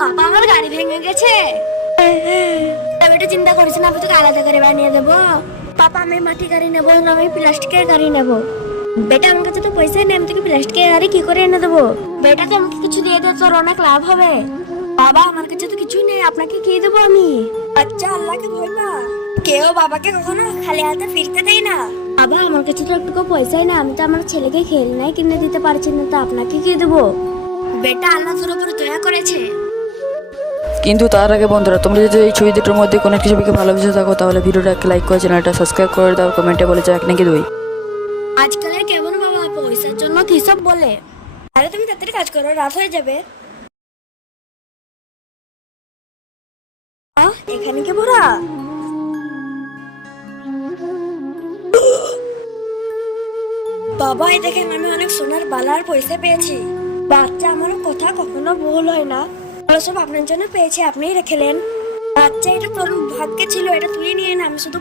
পাপা আমার গাড়ি ভেঙে গেছে। আমি একটু চিন্তা করিস না, আমি তোকে আলাদা করে বানিয়ে দেবো। পাপা আমি মাটি গাড়ি নেবো না, আমি প্লাস্টিকের গাড়ি নেবো। বেটা আমার কাছে তো পয়সা নেই, আমি তোকে প্লাস্টিকের গাড়ি কি করে এনে দেবো? বেটা তো আমাকে কিছু দিয়ে দে, তোর অনেক লাভ হবে। বাবা আমার কাছে তো কিছু নেই, আপনাকে কি দেবো আমি? আচ্ছা আল্লাহকে ভয় পা, কেউ বাবাকে কখনো খালি হাতে ফিরতে দেয় না। বাবা আমার কাছে তো একটুকু পয়সাই না, আমি তো আমার ছেলেকে খেলনাই কিনে দিতে পারছি না, তো আপনাকে কি দেবো? বেটা আল্লাহ তোর উপরে দয়া করেছে। কিন্তু তার আগে বন্ধুরা, তোমরা যদি এই ছবি দুটোর মধ্যে কোনো একটি ছবিকে ভালোবেসে থাকো তাহলে ভিডিওটা একটা লাইক করে চ্যানেলটা সাবস্ক্রাইব করে দাও, কমেন্টে বলে যাও এক নাকি দুই। আজকালের কেমন বাবা পয়সার জন্য কি সব বলে। আরে তুমি তাড়াতাড়ি কাজ করো, রাত হয়ে যাবে। এখানে কি ভরা? বাবা এই দেখেন আমি অনেক সোনার বালার পয়সা পেয়েছি। বাচ্চা আমারও কথা কখনো ভুল হয় না, এগুলো সব আপনার জন্য পেয়েছি, আপনিই রেখেলেন। বাচ্চা এটা তোর ভাগ্যে ছিল, এটা তুই নিয়ে না, আমি শুধু